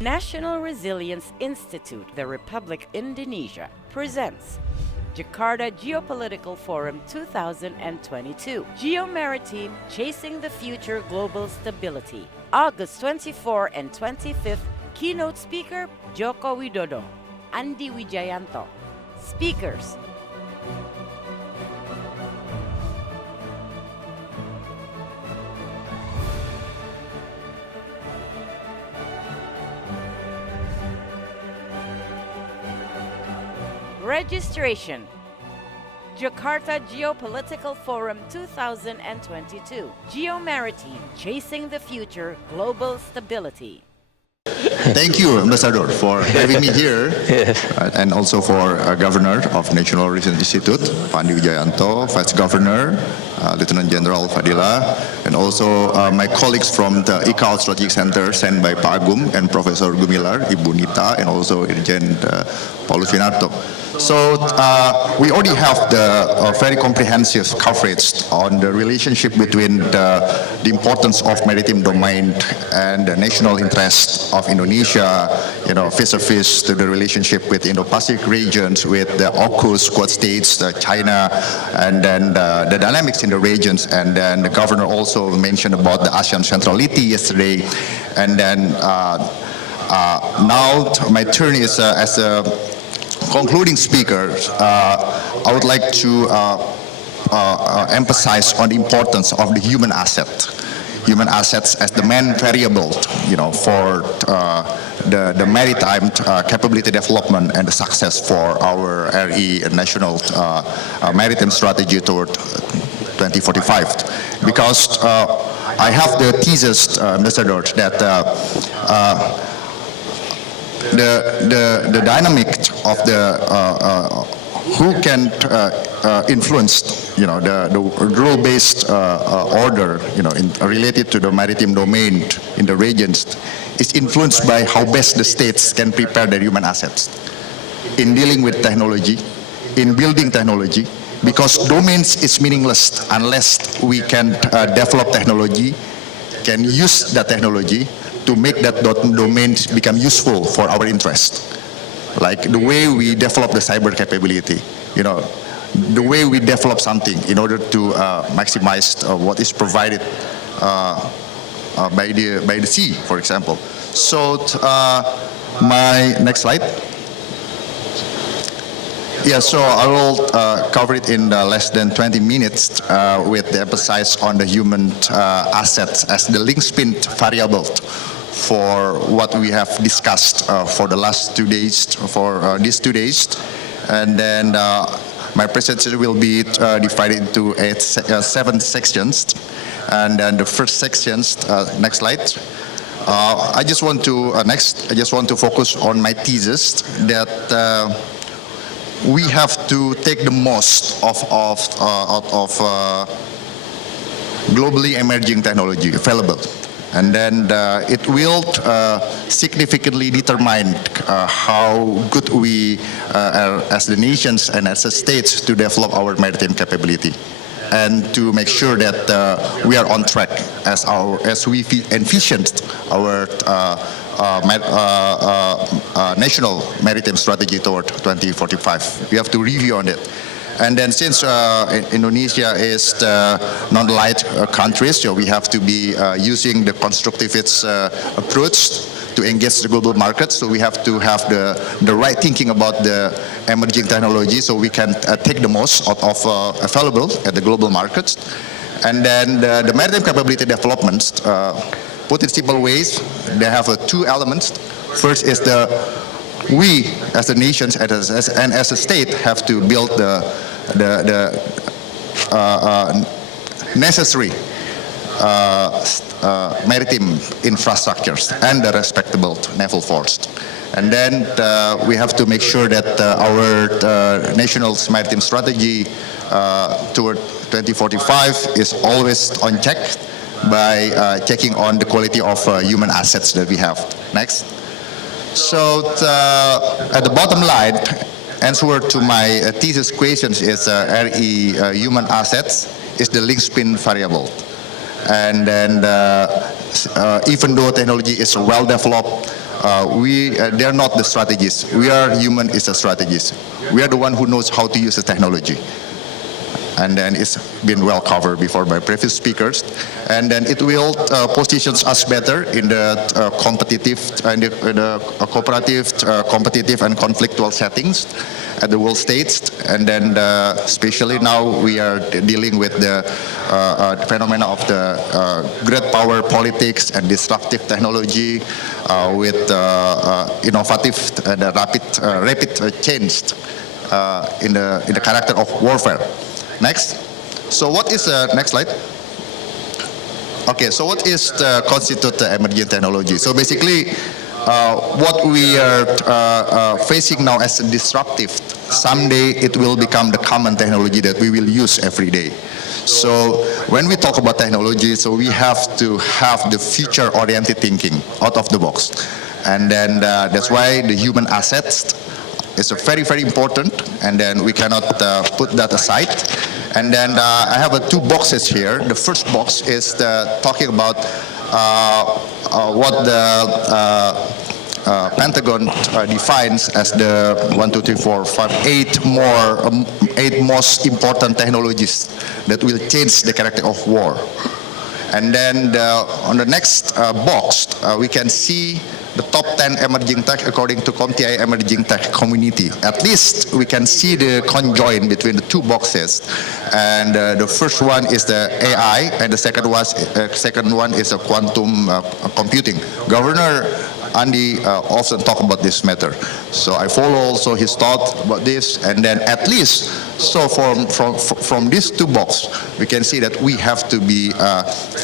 National Resilience Institute, the Republic Indonesia, presents Jakarta Geopolitical Forum 2022. Geo-Maritime Chasing the Future Global Stability. August 24 and 25th. Keynote speaker Joko Widodo, Andi Wijayanto. Speakers Registration. Jakarta Geopolitical Forum 2022. Geo-Maritime Chasing the Future Global Stability. Thank you, Ambassador, for having me here, and also for Governor of National Resilience Institute, Pak Andi Wijayanto, Vice Governor, Lieutenant General Fadila, and also my colleagues from the IKAL Strategic Center sent by Pak Agum and Professor Gumilar, Ibu Nita, and also Irjen Paulus Winarto. So we already have the very comprehensive coverage on the relationship between the importance of maritime domain and the national interest of Indonesia, vis-a-vis to the relationship with Indo-Pacific regions, with the AUKUS, Quad states, China, and then the dynamics in the regions. And then the governor also mentioned about the ASEAN centrality yesterday. And then now my turn is as a concluding speaker. I would like to emphasize on the importance of the human asset. Human assets as the main variable, for the maritime capability development and the success for our RI national maritime strategy toward 2045. Because I have the thesis, Mr. Dort, that the dynamic of the who can influence the rule-based order related to the maritime domain in the regions is influenced by how best the states can prepare their human assets in dealing with technology, in building technology, because domains is meaningless unless we can develop technology, can use that technology to make that domain become useful for our interest. Like the way we develop the cyber capability, the way we develop something in order to maximize what is provided by the sea, for example. So my next slide. Yeah, so I will cover it in less than 20 minutes with the emphasis on the human assets as the linchpin variable for what we have discussed for the last 2 days, for these 2 days. And then my presentation will be divided into 7 sections. And then the first sections, next slide. I just want to focus on my thesis that we have to take the most of globally emerging technology available. And then it will significantly determine how good we are as the nations and as the states to develop our maritime capability, and to make sure that we are on track as we envisioned our national maritime strategy toward 2045. We have to review on it. And then since Indonesia is non-light countries, so we have to be using the constructivist approach to engage the global market. So we have to have the right thinking about the emerging technology so we can take the most out of available at the global markets. And then the maritime capability developments, put in simple ways, they have 2 elements. First is we as the nations and as a state have to build the necessary maritime infrastructures and the respectable naval force. And then we have to make sure that our national maritime strategy toward 2045 is always on check by checking on the quality of human assets that we have. Next. So at the bottom line, answer to my thesis questions is RE human assets is the linchpin variable. And then even though technology is well developed, they are not the strategists. We are human is the strategist. We are the one who knows how to use the technology. And then it's been well covered before by previous speakers. And then it will positions us better in the competitive and the cooperative, competitive and conflictual settings at the world stage. And then especially now we are dealing with the phenomena of the great power politics and disruptive technology with innovative and rapid change in the character of warfare. Next. So what is the next slide? Okay, so what is the constitute the emerging technology? So basically, what we are facing now as a disruptive, someday it will become the common technology that we will use every day. So when we talk about technology, so we have to have the future-oriented thinking out of the box. And then that's why the human assets is very, very important, and then we cannot put that aside. And then I have two boxes here. The first box is talking about what the Pentagon defines as the 8 most important technologies that will change the character of war. And then on the next box, we can see the top 10 emerging tech according to CompTIA emerging tech community. At least we can see the conjoin between the two boxes. And the first one is the AI, and the second one is a quantum computing. Governor Andy often talk about this matter. So I follow also his thought about this, and then at least, so from these two boxes, we can see that we have to be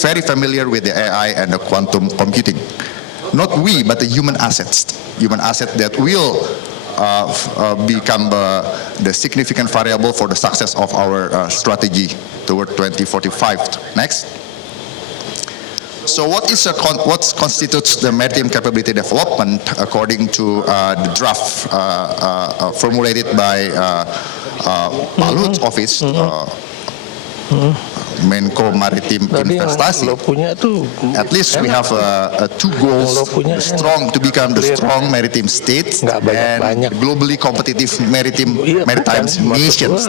very familiar with the AI and the quantum computing. Not we, but the human assets that will become the significant variable for the success of our strategy toward 2045. Next. So what constitutes the maritime capability development according to the draft formulated by Pak Luhut's office, Menko Maritim Investasi. At least we have two goals: to become the strong maritime state and globally competitive maritime nations.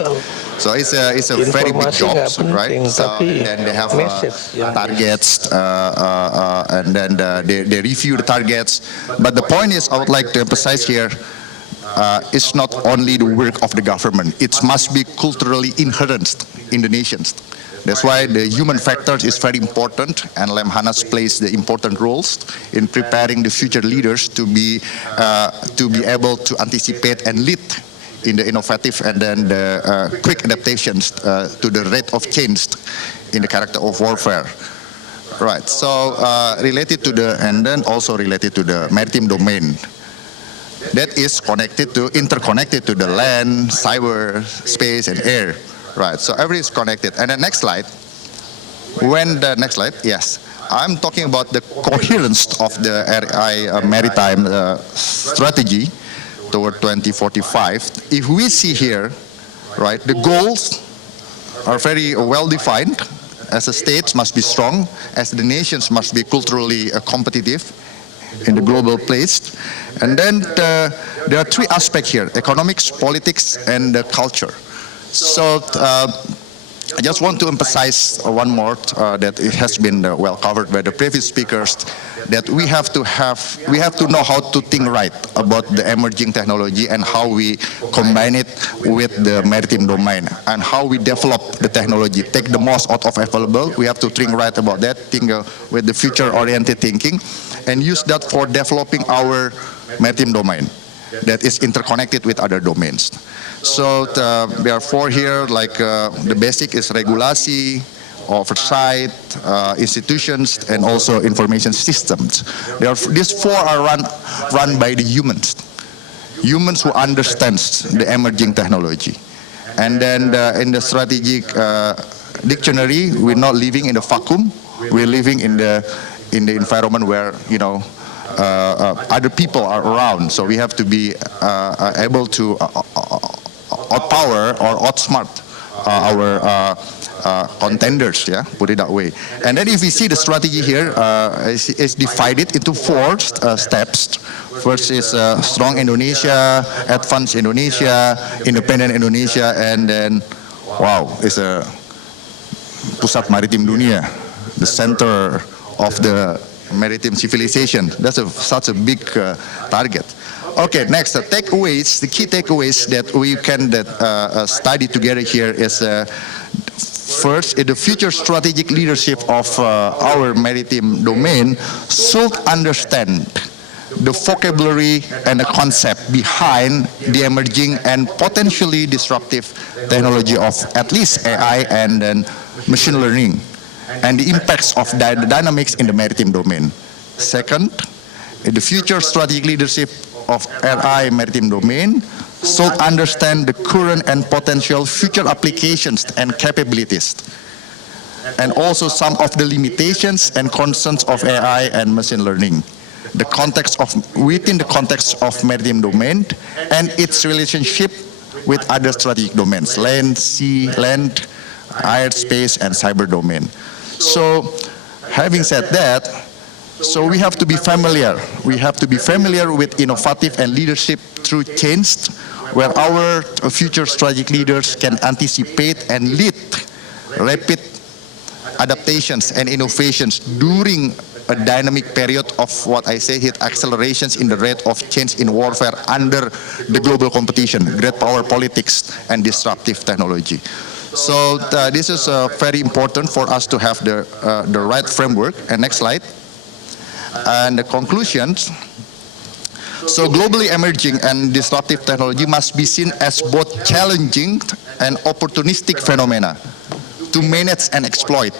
So it's a very big job, right? So, and then they have targets, and then they review the targets. But the point is, I would like to emphasize here, it's not only the work of the government. It must be culturally inherent in the nations. That's why the human factor is very important, and Lemhannas plays the important roles in preparing the future leaders to be able to anticipate and lead in the innovative and then the quick adaptations to the rate of change in the character of warfare. Right. So related to and then also related to the maritime domain. That is interconnected to the land, cyber, space, and air. Right, so everything is connected. And the next slide, yes, I'm talking about the coherence of the maritime strategy toward 2045. If we see here, right, the goals are very well defined. As a state must be strong, as the nations must be culturally competitive in the global place. And then there are three aspects here: economics, politics, and culture. So I just want to emphasize one more that it has been well covered by the previous speakers, that we have to know how to think right about the emerging technology and how we combine it with the maritime domain and how we develop the technology, take the most out of available. We have to think right about that, think with the future-oriented thinking, and use that for developing our maritime domain that is interconnected with other domains. So there are four here, like the basic is regulasi, oversight, institutions, and also information systems. These four are run by the humans who understand the emerging technology. And then in the strategic dictionary, we're not living in a vacuum. We're living in the environment where, you know, other people are around. So we have to be able to outpower or outsmart our contenders, yeah, put it that way. And then if we see the strategy here, is divided into four steps. First is strong Indonesia, advanced Indonesia, independent Indonesia, and then, wow, it's a pusat maritim dunia, the center of the maritime civilization. That's such a big target. Okay, next, the takeaways, the key takeaways that we can study together here is first, the future strategic leadership of our maritime domain should understand the vocabulary and the concept behind the emerging and potentially disruptive technology of at least AI and then machine learning, and the impacts of the dynamics in the maritime domain. Second, the future strategic leadership of RI maritime domain should understand the current and potential future applications and capabilities, and also some of the limitations and concerns of AI and machine learning, the context of within the context of maritime domain and its relationship with other strategic domains, land, sea, land, air, space, and cyber domain. So, having said that, so we have to be familiar. We have to be familiar with innovative and leadership through change, where our future strategic leaders can anticipate and lead rapid adaptations and innovations during a dynamic period of what I say here, accelerations in the rate of change in warfare under the global competition, great power politics, and disruptive technology. So this is very important for us to have the right framework. And next slide. And the conclusions. So globally emerging and disruptive technology must be seen as both challenging and opportunistic phenomena to manage and exploit,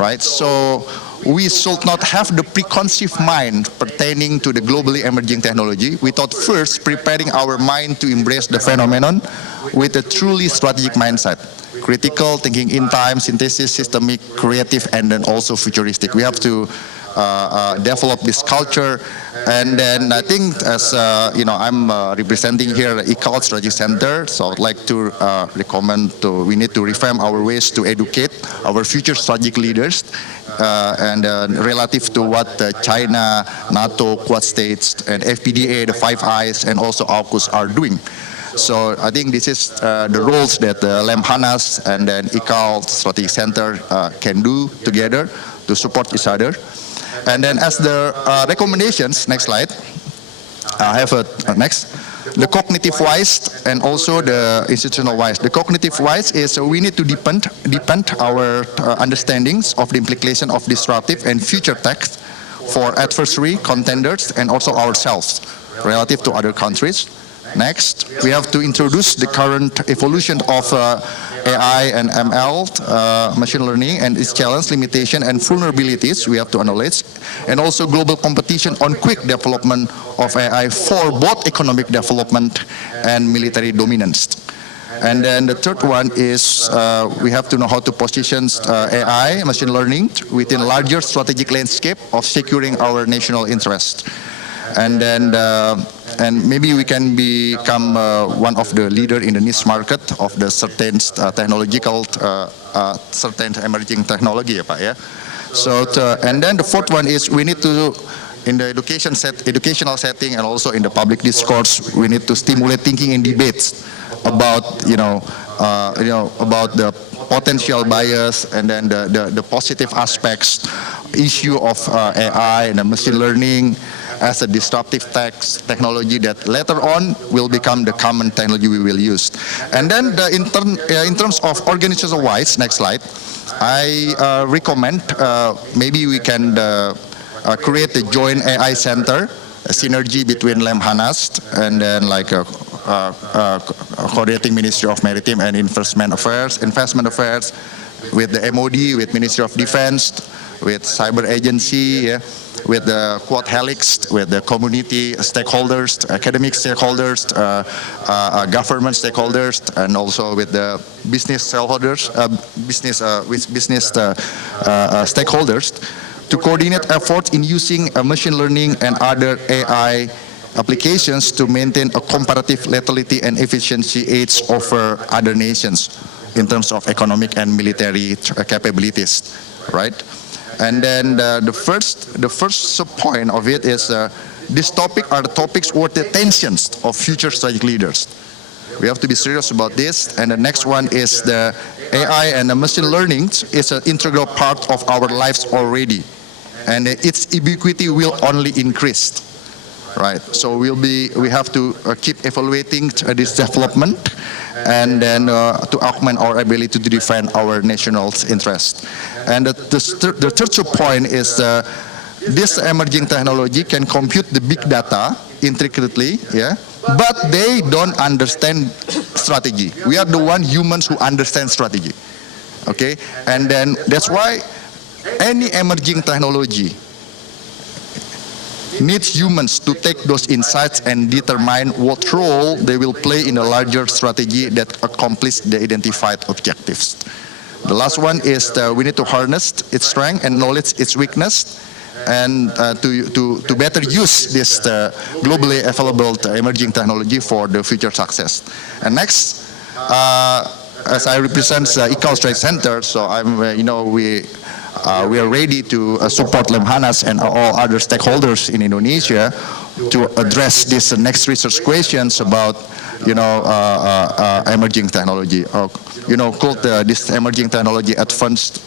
right? So we should not have the preconceived mind pertaining to the globally emerging technology without first preparing our mind to embrace the phenomenon with a truly strategic mindset. Critical, thinking in time, synthesis, systemic, creative, and then also futuristic. We have to develop this culture, and then I think as I'm representing here IKAL Strategy Center, so I'd like to recommend we need to reframe our ways to educate our future strategic leaders and relative to what China, NATO, Quad States, and FPDA, the Five Eyes, and also AUKUS are doing. So I think this is the roles that Lemhannas and then IKAL Strategy Center can do together to support each other. And then as the recommendations, next slide, I have next, the cognitive wise and also the institutional wise. The cognitive wise is we need to deepen our understandings of the implication of disruptive and future tech for adversary, contenders, and also ourselves relative to other countries. Next, we have to introduce the current evolution of AI and ML, machine learning, and its challenge, limitation, and vulnerabilities we have to analyze, and also global competition on quick development of AI for both economic development and military dominance. And then the third one is we have to know how to position AI, machine learning, within larger strategic landscape of securing our national interest. And then and maybe we can become one of the leader in the niche market of the certain technological, certain emerging technology, ya Pak, ya. So, and then the fourth one is we need to, in the educational setting and also in the public discourse, we need to stimulate thinking and debates about, about the potential bias and then the positive aspects, issue of AI and machine learning as a disruptive technology that later on will become the common technology we will use. And then in terms of organizational-wise, next slide, I recommend maybe we can create a joint AI center, a synergy between Lemhannas and then like a coordinating Ministry of Maritime and Investment Affairs with the MOD, with Ministry of Defense, with Cyber Agency, yeah, with the Quad Helix, with the community stakeholders, academic stakeholders, government stakeholders, and also with the business stakeholders, stakeholders, to coordinate efforts in using machine learning and other AI applications to maintain a comparative lethality and efficiency edge over other nations. in terms of economic and military capabilities, right? And then the first point of it is this topic are the topics or the tensions of future strategic leaders. We have to be serious about this. And the next one is the AI and the machine learning is an integral part of our lives already, and its ubiquity will only increase. Right, so we have to keep evaluating this development, and then to augment our ability to defend our national interest. And the third point is this emerging technology can compute the big data intricately, yeah, but they don't understand strategy. We are the humans who understand strategy, okay? And then that's why any emerging technology needs humans to take those insights and determine what role they will play in a larger strategy that accomplishes the identified objectives. The last one is we need to harness its strength and knowledge its weakness, and to better use this globally available emerging technology for the future success. And next, as I represent IKAL Trade Center, so I'm we are ready to support Lemhannas and all other stakeholders in Indonesia to address these next research questions about emerging technology, or called this emerging technology advanced,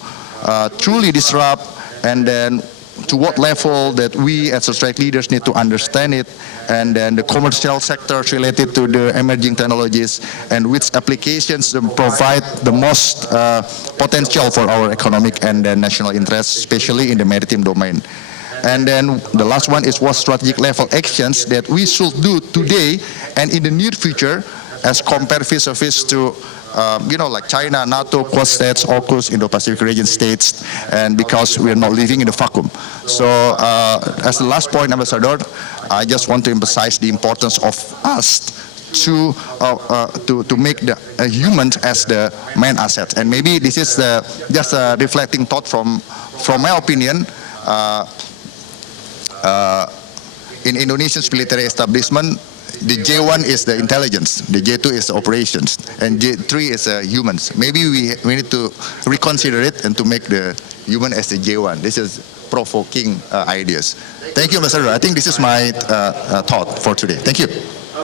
truly disrupt, and then to what level that we as strategic leaders need to understand it, and then the commercial sectors related to the emerging technologies, and which applications provide the most potential for our economic and national interests, especially in the maritime domain. And then the last one is what strategic level actions that we should do today and in the near future as compared vis-a-vis to like China, NATO, Quad states, AUKUS, Indo-Pacific region states, and because we are not living in a vacuum. So as the last point, Ambassador, I just want to emphasize the importance of us to make the human as the main asset. And maybe this is just a reflecting thought from my opinion. In Indonesia's military establishment, the J1 is the intelligence, the J2 is the operations, and J3 is humans. Maybe we need to reconsider it and to make the human as the J1. This is provoking ideas. Thank you, Ambassador. I think this is my thought for today. Thank you.